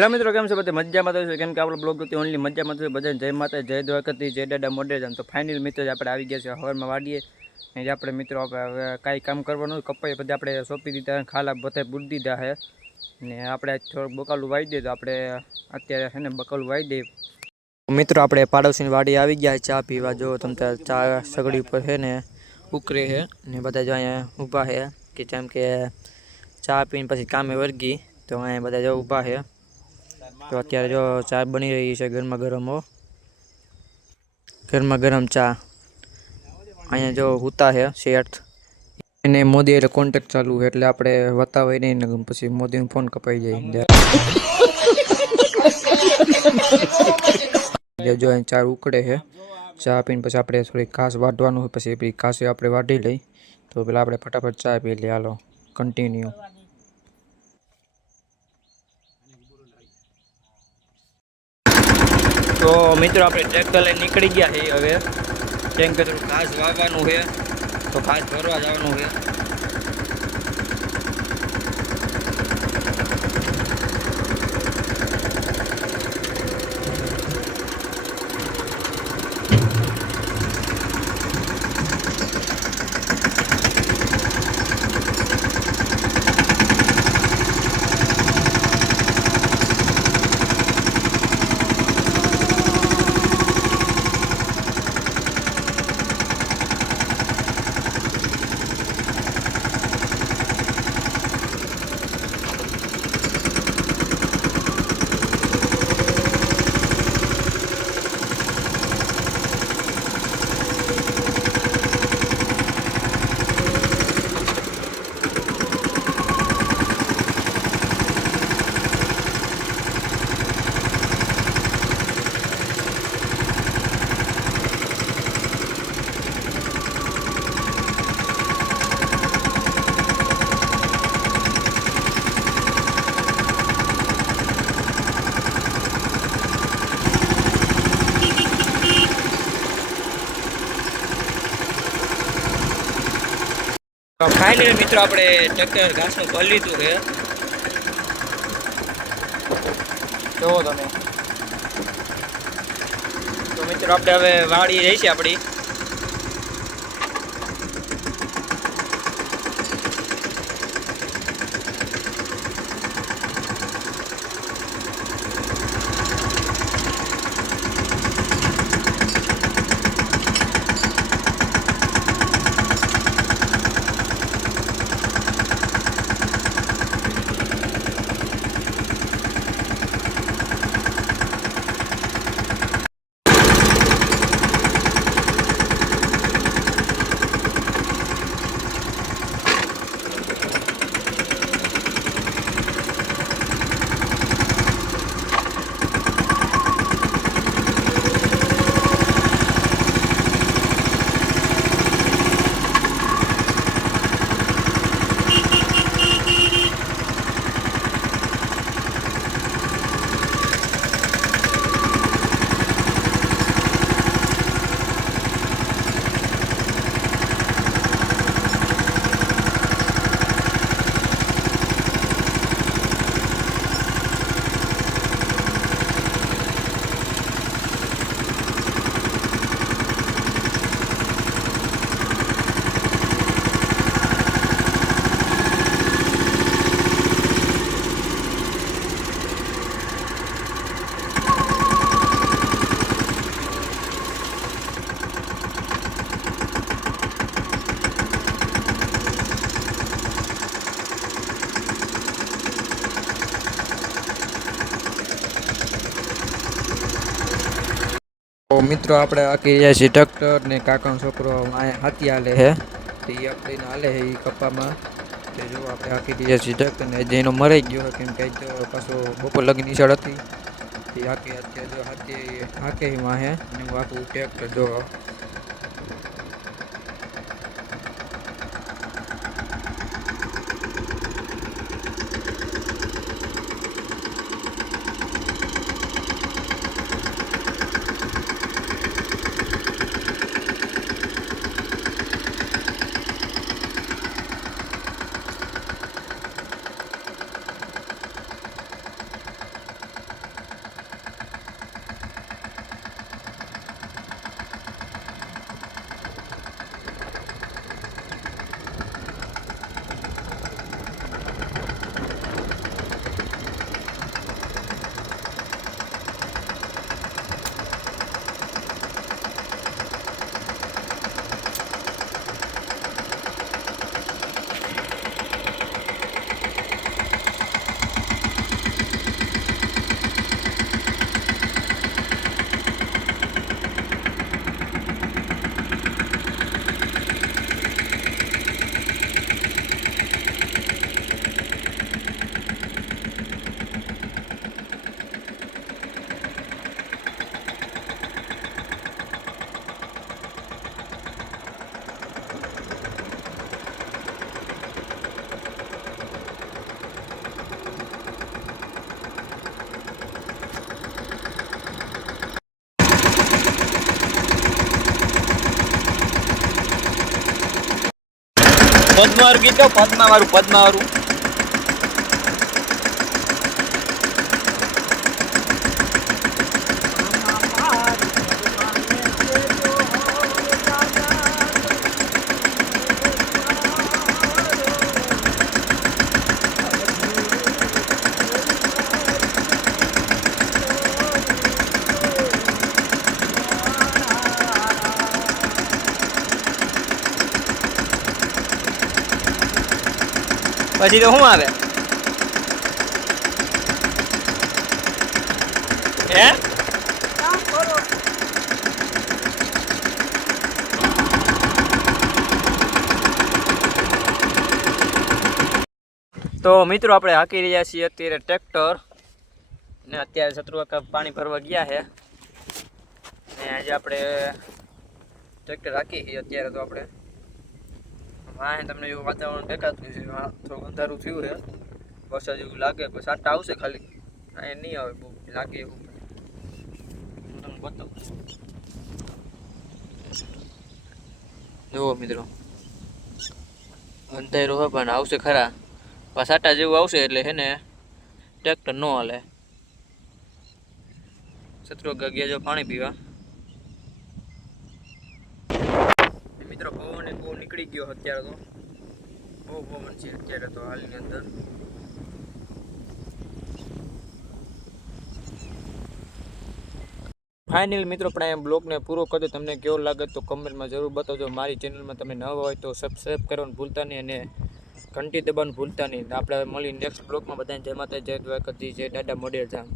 Hello મિત્રો, કેમ છે બધા? મજામાં તો છે, કેમ કે આપણો બ્લોગ હતી ઓનલી મજામાં તો બધા. જય માતા, જય દ્વારકાથી, જય દાદા મોઢેરામ. તો ફાઇનલ મિત્રો આપણે આવી ગયા છે હવારમાં વાડીએ. જે આપણે મિત્રો હવે કાંઈ કામ કરવાનું કપાઈ બધા આપણે સોંપી દીધા, ખાલા બધા બુડ દીધા છે ને આપણે થોડુંક બકાલું વાવી દઈએ. તો આપણે અત્યારે છે ને બકાલું વાવી દઈએ. મિત્રો આપણે પાડોશીની વાડી આવી ગયા ચા પીવા. જો તમે ચા સગડી ઉપર છે ને ઉકરે છે ને બધા જો અહીંયા ઊભા છે કે જેમ કે ચા પીને પછી કામે વર્ગી. તો અહીંયા બધા જો ઊભા છે. તો અત્યારે જો ચા બની રહી છે ગરમા ગરમ ચા. અહીંયા જો હુતા છે શેઠ, એને મોદી એટલે કોન્ટેક્ટ ચાલુ છે એટલે આપણે વતાવાય નહીં ને પછી મોદીનો ફોન કપાઈ જાય. જો અહીં ચા ઉકળે છે. ચા પીને પછી આપણે થોડીક ઘાસ વાઢવાનું હોય, પછી ઘાસ આપણે વાઢી લઈ. તો પેલા આપણે ફટાફટ ચા પી લઈએ. હાલો કન્ટિન્યુ. તો મિત્રો આપણે ટ્રેક્ટર લઈને નીકળી ગયા છીએ હવે, કેમ કે થોડું ઘાસ વાવવાનું છે તો ઘાસ ભરવા જવાનું છે. ફાઇનલી મિત્રો આપણે ટ્રેક્ટર ઘાસનું ભરી લીધું છે. જોવો તમે. તો મિત્રો આપણે હવે વાડી રહી છે આપણી. તો મિત્રો આપણે આખી રહ્યા છીએ ટ્રેક્ટર ને કાકાનો છોકરો હાથી હાલે છે. તો એ આપણે હાલે છે એ કપ્પામાં. તે જો આપણે આખી રહ્યા છીએ ટ્રેક્ટર ને જેનો મરાઈ ગયો કેમ કે પાછો બપોર લગી નિશાળ હતી. તે આખી અત્યારે જો હાથી હાકે વાહે ને આખું ટ્રેક્ટર જો. પદ્માવાળું ગીત ગાઓ, પદ્માવાળું. પછી તો શું આવે હે? તો મિત્રો આપણે હાકી રહ્યા છીએ અત્યારે ટ્રેક્ટર ને અત્યારે શત્રુઆકા પાણી ભરવા ગયા છે ને આજે આપણે ટ્રેક્ટર હાકી છીએ અત્યારે. તો આપણે હા તમને એવું વાતાવરણ દેખાતું છે, થોડું અંધારું થયું છે, વરસાદ જેવું લાગે, પણ સાટા આવશે ખાલી, અહીંયા નહીં આવે બહુ લાગે એવું. હું તમને બતાવું. જુઓ મિત્રો અંધારું હોય પણ આવશે ખરા, પણ સાટા જેવું આવશે એટલે છે ને ટ્રેક્ટર ન હાલે. શત્રુઆકા ગયા જો પાણી પીવા. મિત્રો પવન બહુ નીકળી ગયો અત્યારે, તો બહુ પવન છે અત્યારે તો હાલની અંદર. ફાઇનલ મિત્રો પણ અહીંયા બ્લોગને પૂરો કરજો. તમને કેવો લાગે તો કમેન્ટમાં જરૂર બતાવજો. મારી ચેનલમાં તમે નવા હોય તો સબસ્ક્રાઈબ કરવાનું ભૂલતા નહીં અને ઘંટી દબાવવાનું ભૂલતા નહીં. આપણે મળી નેક્સ્ટ બ્લોગમાં. બધાને જય માતા, જય દ્વારકાધીશ, જય દાદા મોઢેર ધામ.